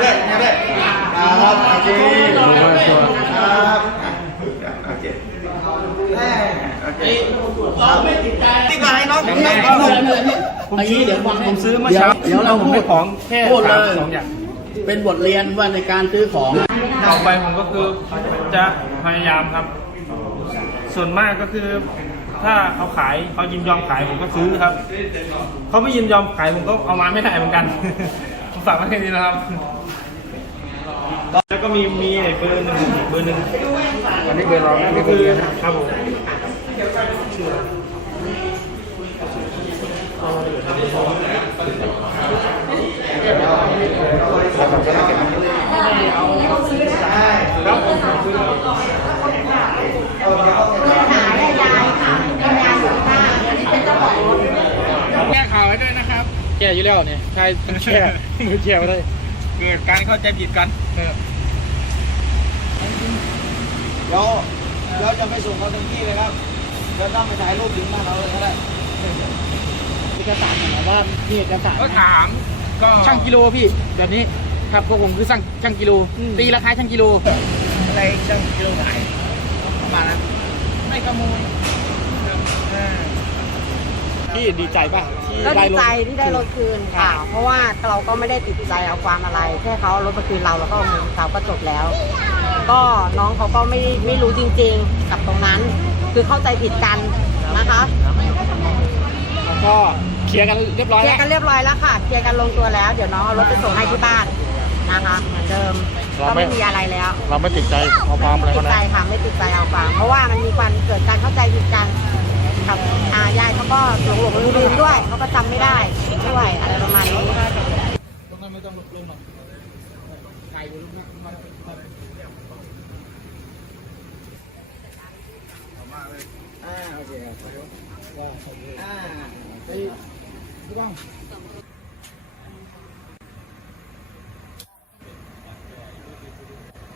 แรกแนวแรกครับโอเคครับโอเคโอเคติดาให้น้องผมซื้เดี๋ยวผมซื้อมาเช้าเดี๋ยวเราพูดของแค่สามสองอย่างเป็นบทเรียนว่าในการซื้อของต่อไปผมก็คือจะพยายามครับ ส่วนมากก็คือ ถ้าเขาขายเขายินยอมขายผมก็ซื้อครับเขาไม่ยินยอมขายผมก็เอามาไม่ได้เหมือนกัน ฝากไว้แค่นี้นะครับ แล้วก็มีมีไอ้เบอร์หนึ่งอีกเบอร์หนึ่งอันนี้เบอร์เราก็คือครับผมแก้ข่าวไว้ด้วยนะครับ แก่อยู่แล้วเนี่ยใช่แก่มือแก่ไม่ได้เกิดการเข้าใจผิดกันเดี๋ยวเดี๋ยวจะไปส่งเขาถึงที่เลยครับเดี๋ยวต้องไปถ่ายรูปถึงบ้านเราเลยก็ได้เอกสารเหมือนว่ามีเอกสารก็ถามก็ช่างกิโลพี่แบบนี้ครับพวกผมคือช่างช่างกิโลตีราคาช่างกิโลอะไรจังกิโลขายประมาณนั้นไม่ขโมย พี่ดีใจป่ะที่ก็ได้ดีรถ ใจที่ได้รถคืนค่ะ เพราะว่าเราก็ไม่ได้ติดใจเอาความอะไรแค่เขาเอารถมาคืนเราแล้วก็เอาเงินเขาก็จบแล้ว ก็น้องเขาก็ไม่ไม่รู้จริงๆกับตรงนั้น คือเข้าใจผิดกันนะคะแล้วก็เคลียร์กันเรียบร้อยเคลียแล้วร์กันเรียบร้อยแล้วค่ะเคลียร์กันลงตัวแล้ว เดี๋ยวน้องเอารถไปส่งให้ที่บ้านนะคะเหมือนเดิมก็ไม่มีอะไรแล้วเราไม่ติดใจเอาความอะไรไม่เขาติดใจนะค่ะไม่ติดใจเอาความเพราะว่ามันมีความเกิดการเข้าใจผิดกัน ครับอายายเขาก็หลงหลงลืมด้วยเขาก็จำไม่ได้ด้วยอะไรประมาณนี้ตรงนั้นไม่ต้องลบลืมหรอกไก่อยู่ตรงนั้นอ่าโอเคครับอ่าไปดูบ้าง